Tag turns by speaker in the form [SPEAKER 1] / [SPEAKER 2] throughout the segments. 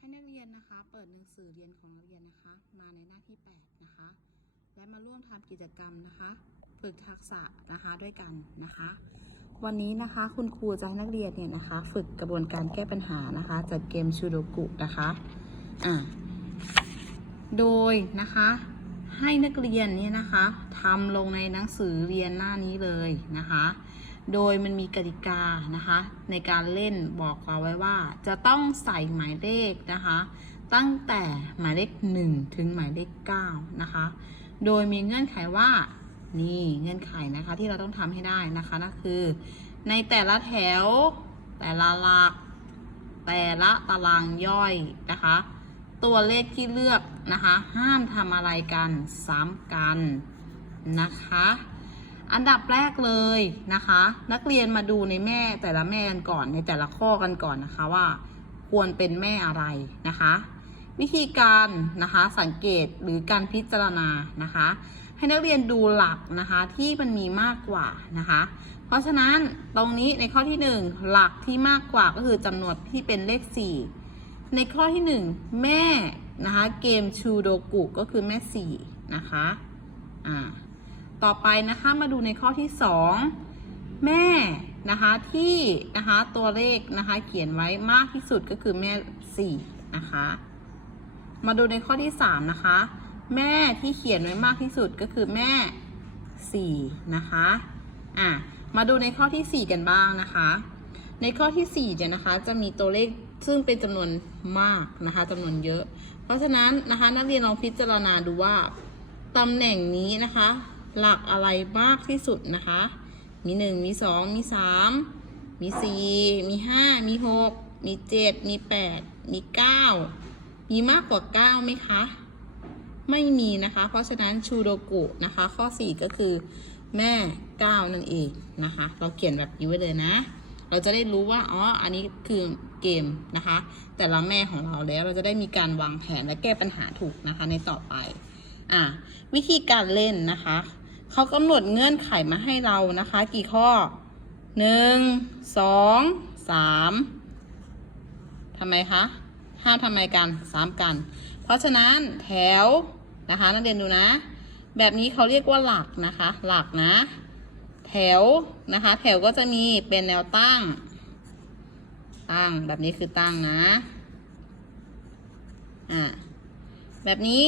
[SPEAKER 1] ให้นักเรียนนะคะ เปิดหนังสือเรียนของนักเรียนนะคะ มาในหน้าที่ 8 นะคะ และมาร่วมทำกิจกรรมนะคะฝึกทักษะนะคะด้วยกันนะคะ วันนี้นะคะคุณครูจะให้นักเรียนเนี่ยนะคะ ฝึกกระบวนการแก้ปัญหานะคะจากเกมชูโดกุนะคะอะโดยนะคะให้นักเรียนเนี่ยนะคะทำลงในหนังสือเรียนหน้านี้เลยนะคะ โดยมันมีกติกานะคะในการเล่นบอกเอาไว้ว่า จะต้องใส่หมายเลขนะคะ ตั้งแต่หมายเลข 1 ถึงหมายเลข9นะคะ โดยมีเงื่อนไขว่า นี่เงื่อนไขนะคะที่เราต้องทำให้ได้นะคะนั่นคือ ในแต่ละแถว แต่ละหลัก แต่ละตารางย่อยนะคะ ตัวเลขที่เลือกนะคะ ห้ามทำอะไรกันซ้ำกันนะคะ อันดับแรกเลยนะคะ นักเรียนมาดูในแม่แต่ละแม่กันก่อนในแต่ละข้อกันก่อนนะคะว่า ควรเป็นแม่อะไรนะคะ วิธีการนะคะสังเกตหรือการพิจารณานะคะ ให้นักเรียนดูหลักนะคะที่มันมีมากกว่านะคะ เพราะฉะนั้นตรงนี้ในข้อที่ 1 หลักที่มากกว่าก็คือจำนวนที่เป็นเลข 4 ในข้อที่ 1 แม่นะคะเกมชูโดกุก็คือแม่4นะคะอ่า ต่อไปนะคะมาดูในข้อที่ 2 แม่นะคะที่นะคะตัวเลขนะคะเขียนไว้มากที่สุดก็คือแม่4นะคะมาดูในข้อที่ 3 นะคะ แม่ที่เขียนไว้มากที่สุดก็คือแม่4นะคะอะมาดูในข้อที่ 4 กันบ้างนะคะ ในข้อที่4เนี่ยนะคะจะมีตัวเลขซึ่งเป็นจำนวนมากนะคะจำนวนเยอะ เพราะฉะนั้นนะคะนักเรียนลองพิจารณาดูว่าตำแหน่งนี้นะคะ หลักอะไรมากที่สุดนะคะ มี 1 มี 2 มี 3 มี 4 มี 5 มี 6 มี 7 มี 8 มี 9 มีมากกว่า 9 ไหมคะ ไม่มีนะคะ เพราะฉะนั้นชูโดกุนะคะ ข้อ 4 ก็คือแม่ 9 นั่นเองนะคะ เราเขียนแบบนี้ไว้เลยนะ เราจะได้รู้ว่า อ๋อ อันนี้คือเกมนะคะ แต่ละแม่ของเราแล้ว เราจะได้มีการวางแผนและแก้ปัญหาถูกนะคะในต่อไป อะวิธีการเล่นนะคะ เขากำหนดเงื่อนไขมาให้เรานะคะ กี่ข้อหนึ่งสองสามทำไมคะห้ามทำไมกันสามกัน เพราะฉะนั้นแถวนะคะนักเรียนดูนะ แบบนี้เขาเรียกว่าหลักนะคะ หลักนะ แถวนะคะ แถวก็จะมีเป็นแนวตั้ง ตั้งแบบนี้คือตั้งนะอ่าแบบนี้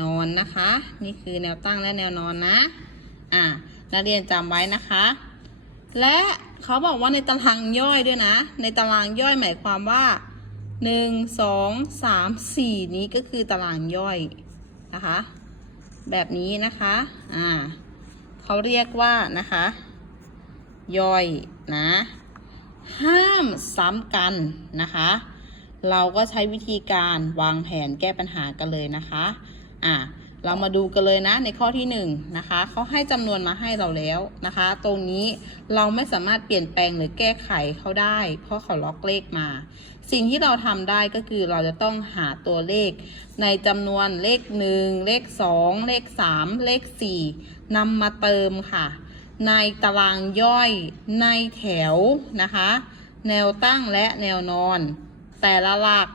[SPEAKER 1] นอนนะคะ นี่คือแนวตั้งและแนวนอนนะ อ่านักเรียนจำไว้นะคะ และเขาบอกว่าในตารางย่อยด้วยนะ ในตารางย่อยหมายความว่าหนึ่งสองสามสี่นี้ก็คือตารางย่อยนะคะ แบบนี้นะคะ อ่าเขาเรียกว่านะคะ ย่อยนะ ห้ามซ้ำกันนะคะ เราก็ใช้วิธีการวางแผนแก้ปัญหากันเลยนะคะ อะเรามาดูกันเลยนะในข้อที่1นงนะคะเขาให้จำนวนมาให้เราแล้วนะคะ ตรงนี้เราไม่สามารถเปลี่ยนแปลงหรือแก้ไขเขาได้ เพราะเขาล็อกเลขมา สิ่งที่เราทำได้ก็คือเราจะต้องหาตัวเลข ในจำนวนเลข 1 เลข 2 เลข 3 เลข 4นำมาเติมค่ะ ในตารางย่อยในแถวนะคะ แนวตั้งและแนวนอน แต่ละหลัก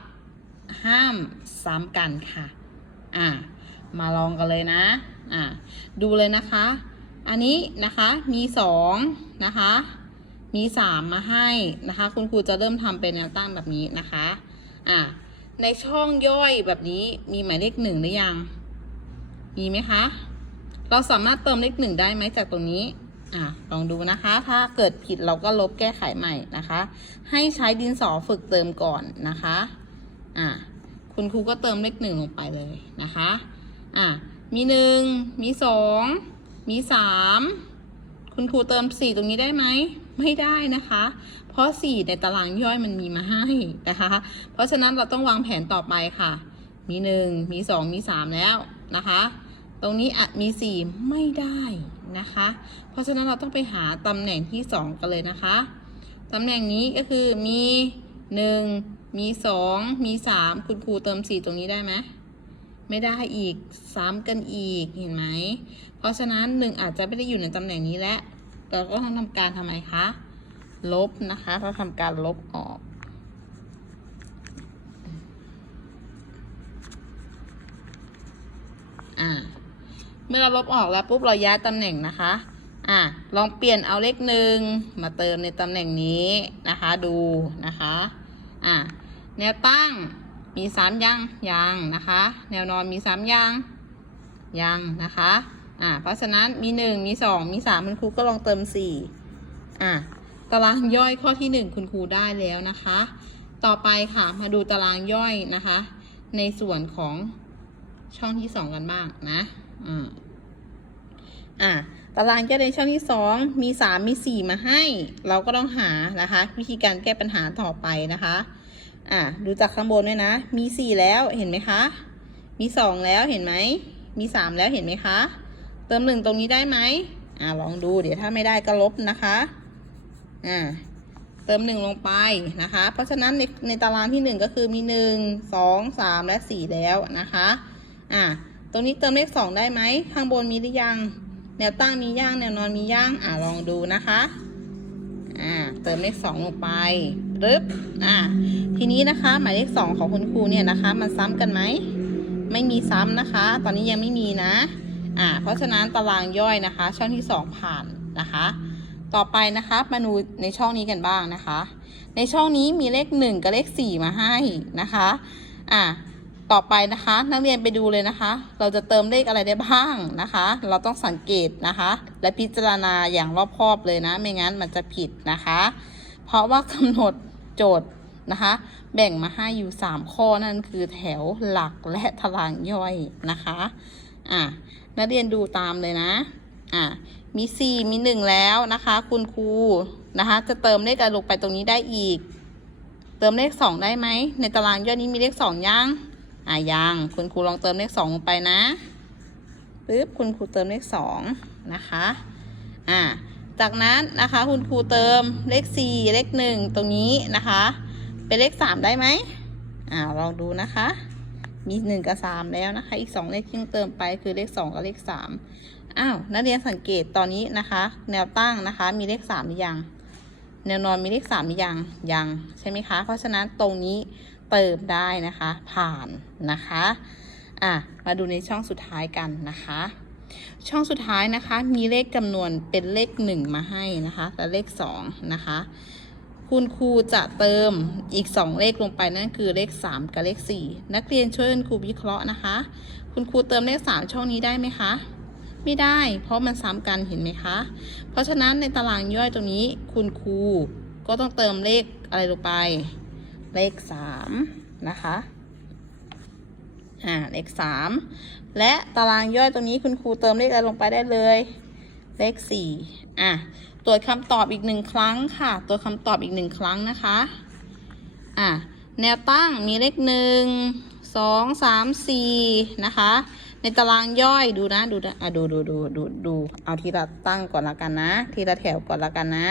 [SPEAKER 1] ห้ามซ้ำกันค่ะอ่า มาลองกันเลยนะ อ่า ดูเลยนะคะ อันนี้นะคะมีสองนะคะ มีสามมาให้นะคะ คุณครูจะเริ่มทำเป็นแนวตั้งแบบนี้นะคะ อ่า ในช่องย่อยแบบนี้มีหมายเลขหนึ่งหรือยัง มีไหมคะ เราสามารถเติมเลขหนึ่งได้ไหมจากตรงนี้อะลองดูนะคะ ถ้าเกิดผิดเราก็ลบแก้ไขใหม่นะคะ ให้ใช้ดินสอฝึกเติมก่อนนะคะ อะคุณครูก็เติมเลขหนึ่งลงไปเลยนะคะ อะมีหนึ่งมีสองมีสามคุณครูเติมสี่ตรงนี้ได้ไหมไม่ได้นะคะ เพราะสี่ในตารางย่อยมันมีมาให้นะคะ เพราะฉะนั้นเราต้องวางแผนต่อไปค่ะ มีหนึ่งมีสองมีสามแล้วนะคะ ตรงนี้อาจมีสี่ไม่ได้นะคะ เพราะฉะนั้นเราต้องไปหาตำแหน่งที่สองกันเลยนะคะตำแหน่งนี้ก็คือมีหนึ่งมีสองมีสามคุณครูเติมสี่ตรงนี้ได้ไหม ไม่ได้อีกซ้ำกันอีกเห็นไหม เพราะฉะนั้นหนึ่งอาจจะไม่ได้อยู่ในตำแหน่งนี้แล้วเราก็ต้องทำการทำไมคะ ลบนะคะเราทำการลบออกเมื่อเราลบออกแล้วปุ๊บเราย้ายตำแหน่งนะคะอะลองเปลี่ยนเอาเลขหนึ่งมาเติมในตำแหน่งนี้นะคะ ดูนะคะอะแนวตั้ง มีสามยังยังนะคะ แนวนอนมีสามยังยังนะคะอะเพราะฉะนั้นมีหนึ่งมีสองมีสามคุณครูก็ลองเติมสี่อะตารางย่อยข้อที่หนึ่งคุณครูได้แล้วนะคะ ต่อไปค่ะมาดูตารางย่อยนะคะ ในส่วนของช่องที่สองกันบ้างนะอืมอะตารางแก้ในช่องที่สองมีสามมีสี่มาให้ เราก็ต้องหานะคะ วิธีการแก้ปัญหาต่อไปนะคะ อะดูจากข้างบนด้วยนะ มีสี่แล้วเห็นไหมคะ มีสองแล้วเห็นไหม มีสามแล้วเห็นไหมคะ เติมหนึ่งตรงนี้ได้ไหมอะลองดู เดี๋ยวถ้าไม่ได้ก็ลบนะคะ อ่า เติมหนึ่งลงไปนะคะ เพราะฉะนั้นในในตารางที่หนึ่งก็คือมีหนึ่งสองสามและสี่แล้วนะคะ อ่าตรงนี้เติมเลขสองได้ไหม ข้างบนมีหรือยัง แนวตั้งมีย่าง แนวนอนมีย่าง อ่าลองดูนะคะ อ่า เติมเลขสองลงไป ปึ๊บอ่าทีนี้นะคะ หมายเลขสองของคุณครูเนี่ยนะคะ มันซ้ำกันไหมไม่มีซ้ำนะคะ ตอนนี้ยังไม่มีนะอ่าเพราะฉะนั้นตารางย่อยนะคะ ช่องที่สองผ่านนะคะ ต่อไปนะคะมาดูในช่องนี้กันบ้างนะคะ ในช่องนี้มีเลขหนึ่งกับเลขสี่มาให้นะคะอ่าต่อไปนะคะ นักเรียนไปดูเลยนะคะ เราจะเติมเลขอะไรได้บ้างนะคะ เราต้องสังเกตนะคะ และพิจารณาอย่างรอบคอบเลยนะ ไม่งั้นมันจะผิดนะคะ เพราะว่ากำหนด จทย์นะคะ แบ่งมาให้อยู่ 3 ข้อนั่นคือแถวหลักและตารางย่อยนะคะอะนักเรียนดูตามเลยนะอะมี 4 มี 1 แล้วนะคะ คุณครูนะคะ จะเติมเลขอะไรลงไปตรงนี้ได้อีก เติมเลข 2 ได้ไหม ในตารางย่อยนี้มีเลข 2 ยังอะยัง คุณครูลองเติมเลข 2 ลงไปนะปึ๊บคุณครูเติมเลข 2 นะคะอะ จากนั้นนะคะคุณครูเติมเลข 4 เลข 1 ตรงนี้นะคะ เป็นเลข 3 ได้ไหมอ่าลองดูนะคะ มี 1 กับ 3 แล้วนะคะ อีก 2 เลขที่ต้องเติมไปคือเลข 2 กับเลข 3อ้าวนักเรียนสังเกตตอนนี้นะคะ แนวตั้งนะคะมีเลข 3 หรือยัง แนวนอนมีเลข 3 หรือยังยังใช่ไหมคะ เพราะฉะนั้นตรงนี้เติมได้นะคะผ่านนะคะอะมาดูในช่องสุดท้ายกันนะคะ ช่องสุดท้ายนะคะ มีเลขจำนวนเป็นเลข 1 มาให้นะคะ และเลข 2 นะคะ คุณครูจะเติมอีก 2 เลขลงไปนั่นคือเลข 3 กับเลข 4 นักเรียนช่วยคุณครูวิเคราะห์นะคะ คุณครูเติมเลข 3 ช่องนี้ได้ไหมคะไม่ได้ เพราะมันซ้ำกันเห็นไหมคะ เพราะฉะนั้นในตารางย่อยตรงนี้คุณครูก็ต้องเติมเลขอะไรลงไป เลข 3 นะคะ อ่าเลข3และตารางย่อยตรงนี้คุณครูเติมเลขอะไรลงไปได้เลย เลข4อะตรวจคำตอบอีกหนึ่งครั้งค่ะ ตรวจคำตอบอีกหนึ่งครั้งนะคะอะแนวตั้งมีเลขหนึ่งสองสามสี่นะคะ ในตารางย่อยดูนะดูนะอะดูดูดูดูดูเอาทีละตั้งก่อนละกันนะ ทีละแถวก่อนละกันนะ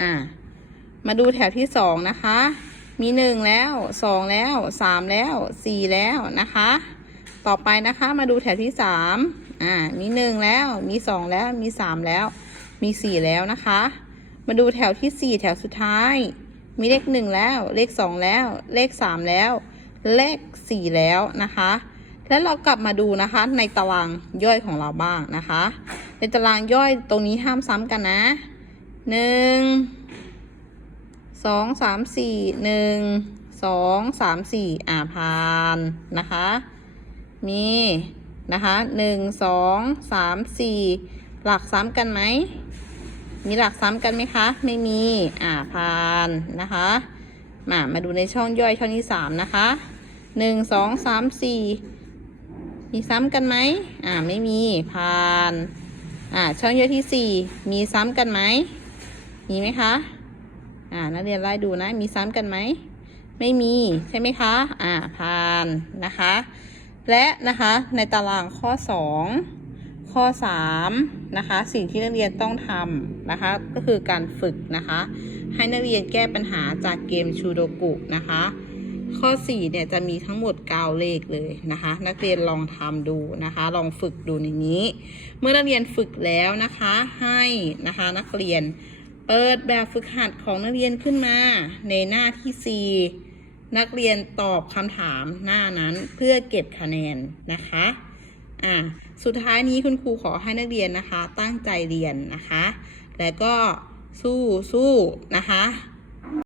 [SPEAKER 1] อะมาดูแถวที่สองนะคะ มีหนึ่งแล้วสองแล้วสามแล้วสี่แล้วนะคะ ต่อไปนะคะมาดูแถวที่สามอ่ามีหนึ่งแล้วมีสองแล้วมีสามแล้ว มีสี่แล้วนะคะ มาดูแถวที่สี่แถวสุดท้าย มีเลขหนึ่งแล้วเลขสองแล้ว เลขสามแล้ว เลขสี่แล้วนะคะแล้วเรากลับมาดูนะคะในตารางย่อยของเราบ้างนะคะ ในตารางย่อยตรงนี้ห้ามซ้ำกันนะหนึ่ง สองสามสี่หนึ่งสองสามสี่อ่าผ่านนะคะ มีนะคะหนึ่งสองสามสี่หลักซ้ำกันไหม มีหลักซ้ำกันไหมคะ ไม่มี อ่าผ่านนะคะมามาดูในช่องย่อยช่องที่สามนะคะหนึ่งสองสามสี่มีซ้ำกันไหมอ่าไม่มีผ่าน อ่าช่องย่อยที่สี่มีซ้ำกันไหมมีไหมคะ อ่านักเรียนไล่ดูนะ มีซ้ำกันไหม ไม่มีใช่ไหมคะ อ่าผ่านนะคะ และนะคะในตารางข้อ 2 ข้อ 3 นะคะ สิ่งที่นักเรียนต้องทำนะคะ ก็คือการฝึกนะคะ ให้นักเรียนแก้ปัญหาจากเกมชูโดกุนะคะข้อ4เนี่ยจะมีทั้งหมด9เลขเลยนะคะ นักเรียนลองทำดูนะคะ ลองฝึกดูในนี้ เมื่อนักเรียนฝึกแล้วนะคะ ให้นะคะนักเรียน เปิดแบบฝึกหัดของนักเรียนขึ้นมา ในหน้าที่ 4 นักเรียนตอบคำถามหน้านั้นเพื่อเก็บคะแนนนะคะอ่าสุดท้ายนี้คุณครูขอให้นักเรียนนะคะ ตั้งใจเรียนนะคะ แล้วก็สู้สู้นะคะ